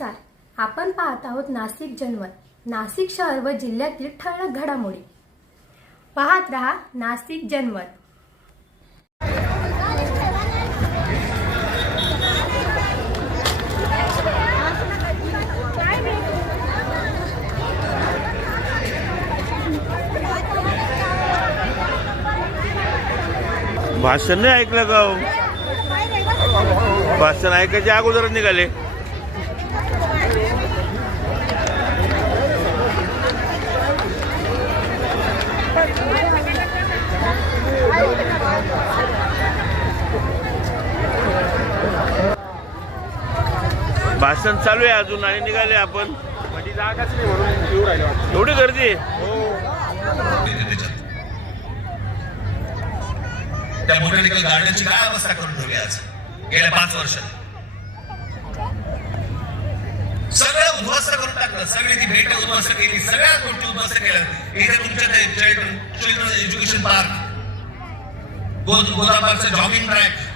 नमस्कार. आपण पाहत आहोत नाशिक जनमत. नाशिक शहर व जिल्ह्यातील ठळक घडामोडी पाहत रहा. नाशिक जनमत. भाषण नाही ऐकलं का? भाषण ऐकायच्या अगोदर निघाले. भाषण चालू आहे अजून आणि निघाले आपण. जागाच नाही म्हणून येऊ राहिलो. एवढी गर्दी त्या बोटॅनिकल गार्डनची काय अवस्था करून ठेवली आज गेल्या 5 वर्षात. सगळं उद्ध्वस्त करून टाकलं. सगळी ती भेट उद्ध्वस्त केली. सगळ्या गोष्टी उद्ध्वस्त केल्या. इथे तुमच्या चिल्ड्रन एज्युकेशन पार्क, गोदाबागचं जॉगिंग ट्रॅक,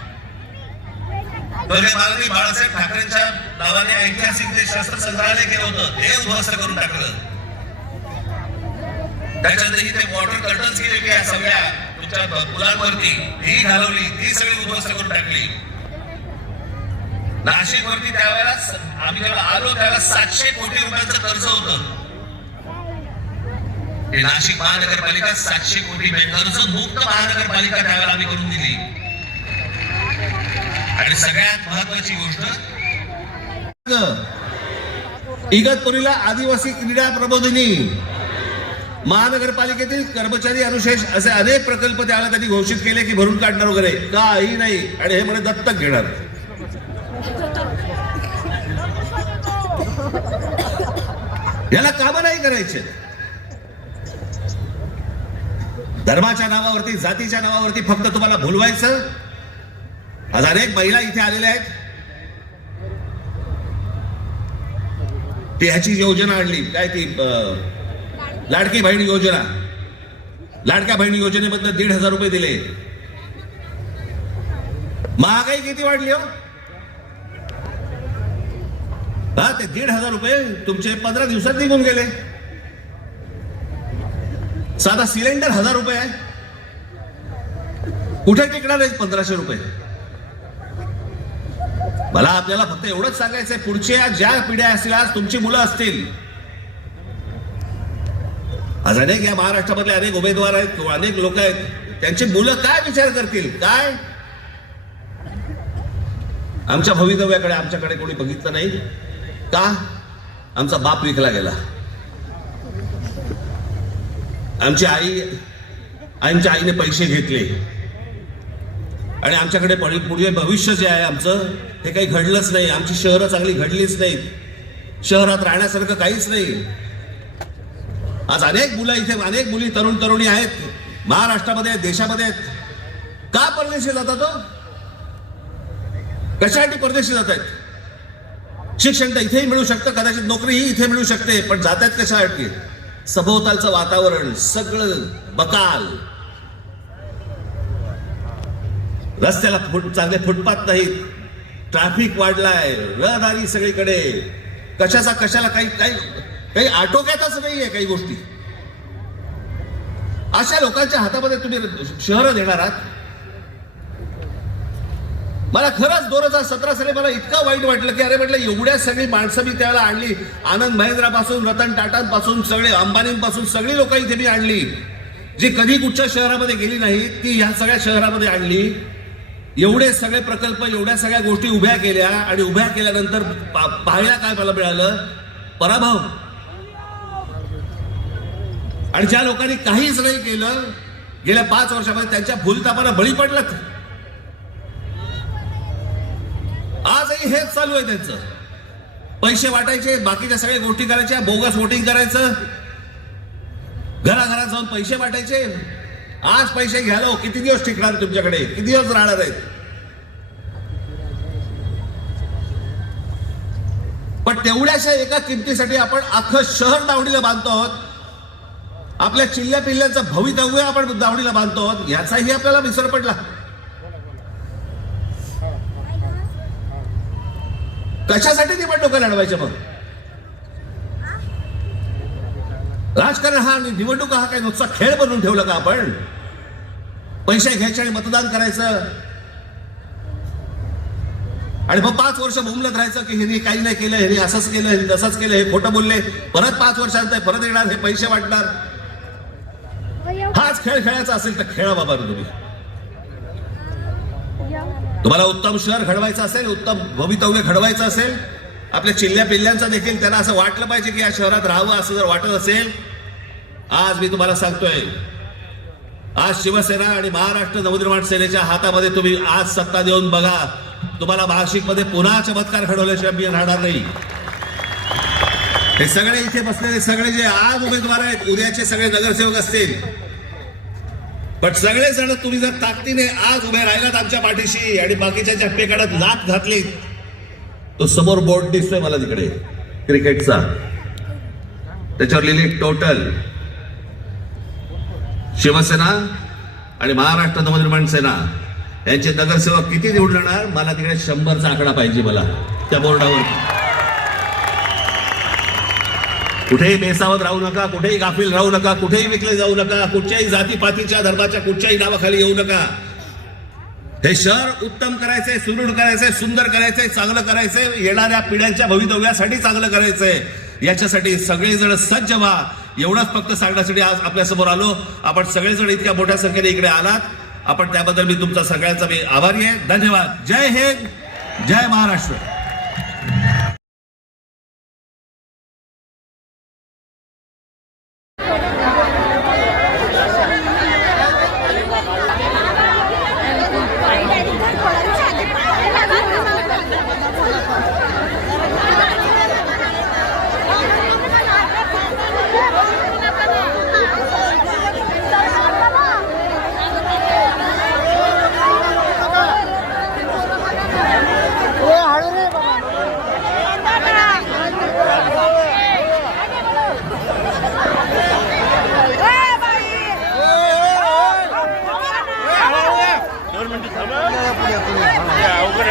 माननीय बाळासाहेब ठाकरेंच्या नावाने ऐतिहासिक जे शस्त्र संग्रहालय केलं होतं ते उद्ध्वस्त करून टाकलं. त्याच्यानंतर इथे वॉटर कर्टन्स केले सगळ्या तुमच्या पुलांवरती ही घालवली, ती सगळी उद्ध्वस्त करून टाकली. नाशिक वरती त्यावेळेला आम्ही जेव्हा आलो त्यावेळेला 700 कोटी रुपयांचं कर्ज होतं. नाशिक महानगरपालिका 700 कोटी कर्ज मुक्त महानगरपालिका त्यावेळेला आम्ही करून दिली. आणि सगळ्यात महत्वाची गोष्ट, इगतपुरीला आदिवासी क्रीडा प्रबोधिनी, महानगरपालिकेतील कर्मचारी अनुशेष असे अनेक प्रकल्प त्याला त्यांनी घोषित केले की भरून काढणार वगैरे काही नाही. आणि हे म्हणे दत्तक घेणार. याला कामं नाही करायचे. धर्माच्या नावावरती, जातीच्या नावावरती फक्त तुम्हाला भुलवायचं. आज अनेक महिला इथे आलेल्या आहेत. ती ह्याची योजना आणली, काय ती लाडकी बहीण योजना. लाडक्या बहीण योजनेबद्दल 1,500 रुपये दिले. महागाई किती वाढली हो? हा, ते 1,500 रुपये तुमचे 15 दिवसात निघून गेले. साधा सिलेंडर 1,000 रुपये आहे. कुठे टिकणार आहे 1,500 रुपये? मला आपल्याला फक्त एवढंच सांगायचंय, पुढच्या ज्या पिढ्या असतील, आज तुमची मुलं असतील, आज अनेक या महाराष्ट्रामधले अनेक उमेदवार आहेत, अनेक लोक आहेत, त्यांची मुलं काय विचार करतील? काय आमच्या भवितव्याकडे आमच्याकडे कोणी बघितलं नाही का? आमचा बाप विकला गेला. आमच्या आईने पैसे घेतले आणि आमच्याकडे पुढे भविष्य जे आहे आमचं ते काही घडलंच नाही. आमची शहरं चांगली घडलीच नाहीत. शहरात राहण्यासारखं काहीच नाही. आज अनेक मुलं इथे, अनेक मुली, तरुण तरुणी आहेत महाराष्ट्रामध्ये, देशामध्ये. का परदेशी जातात? कशासाठी परदेशी जात आहेत? शिक्षण तर इथेही मिळू शकतं, कदाचित नोकरीही इथे मिळू शकते, पण जात आहेत कशासाठी? सभोवतालचं वातावरण सगळं बकाल. रस्त्याला चांगले फुटपाथ नाहीत. ट्रॅफिक वाढलाय, रहदारी सगळीकडे. कशाला काही आटोक्यातच नाहीये काही गोष्टी. अशा लोकांच्या हातामध्ये तुम्ही शहरं देणार आहात? मला खरंच 2017 साली मला इतकं वाईट वाटलं की अरे म्हटलं, एवढ्या सगळी माणसं मी त्याला आणली. आनंद महिंद्रापासून, रतन टाटांपासून, सगळे अंबानींपासून सगळी लोक इथे मी आणली, जी कधी कुठच्या शहरामध्ये गेली नाही ती ह्या सगळ्या शहरामध्ये आणली. एवढे सगळे प्रकल्प, एवढ्या सगळ्या गोष्टी उभ्या केल्या आणि उभ्या केल्यानंतर पाहायला काय मला मिळालं? पराभव. आणि ज्या लोकांनी काहीच नाही केलं गेल्या 5 वर्षामध्ये, त्यांच्या भूलथापाला बळी पडलात. आजही हेच चालू आहे त्यांचं. पैसे वाटायचे, बाकीच्या सगळ्या गोष्टी करायच्या, बोगस वोटिंग करायचं, घराघरात जाऊन पैसे वाटायचे. आज पैसे घ्यालो, किती दिवस टिकणार तुमच्याकडे? किती दिवस राहणार आहेत? पण तेवढ्याशा एका किमतीसाठी आपण अख्खं शहर दावडीला बांधतो आहोत. आपल्या चिल्ल्या पिल्ल्यांचं भवितव्य आपण दावडीला बांधतो आहोत. याचाही आपल्याला विसर पडला. कशासाठी निवडणुका लढवायच्या मग? राजकारण हा आणि निवडणुका हा काय नुसता खेळ बनवून ठेवला का आपण? पैसे घ्यायचे आणि मतदान करायचं आणि मग 5 वर्ष बोंबलत राहायचं की ह्यांनी काही नाही केलं, ह्यांनी असंच केलं, ह्यांनी तसंच केलं, हे खोटं बोलले, परत 5 वर्षांत परत येणार, हे पैसे वाटणार. हाच खेळ खेळायचा असेल तर खेळा बाबा तुम्ही. तुम्हाला उत्तम शहर घडवायचं असेल, उत्तम भवितव्य घडवायचं असेल, आपल्या चिल्ल्या पिल्ल्यांचं देखील त्यांना असं वाटलं पाहिजे की या शहरात राहावं असं जर वाटत असेल, आज मी तुम्हाला सांगतोय, आज शिवसेना आणि महाराष्ट्र नवनिर्माण सेनेच्या हातामध्ये तुम्ही आज सत्ता देऊन बघा. तुम्हाला नाशिकमध्ये पुन्हा चमत्कार घडवल्याशिवाय मी राहणार नाही. हे सगळे इथे बसलेले सगळे जे आज उमेदवार आहेत, उद्याचे सगळे नगरसेवक असतील, पण सगळेजण तुम्ही जर ताकदीने आज उभे राहिलात आमच्या पाठीशी आणि बाकीच्या चप्पेकडत लाथ घातली, तो समोर बोर्ड दिसतोय मला तिकडे क्रिकेटचा, त्याच्यावर लिहिली टोटल. शिवसेना आणि महाराष्ट्र नवनिर्माण सेना यांचे नगरसेवक किती निवडून येणार, मला तिकडे 100चा आकडा पाहिजे मला त्या बोर्डावर. कुठेही बेसावत राहू नका, कुठेही गाफील राहू नका, कुठेही विकले जाऊ नका, कुठच्याही जातीपातीच्या धर्माच्या कुठच्याही नावाखाली येऊ नका. हे शहर उत्तम करायचंय, सुदृढ करायचंय, सुंदर करायचंय, चांगलं करायचंय, येणाऱ्या पिढ्यांच्या भवितव्यासाठी चांगलं करायचंय. याच्यासाठी सगळेजण सज्ज व्हा. एवढंच फक्त सांगण्यासाठी आज आपल्या समोर आलो. आपण सगळेजण इतक्या मोठ्या संख्येने इकडे आलात, आपण त्याबद्दल मी तुमचा सगळ्यांचा मी आभारी आहे. धन्यवाद. जय हिंद, जय महाराष्ट्र. अवघड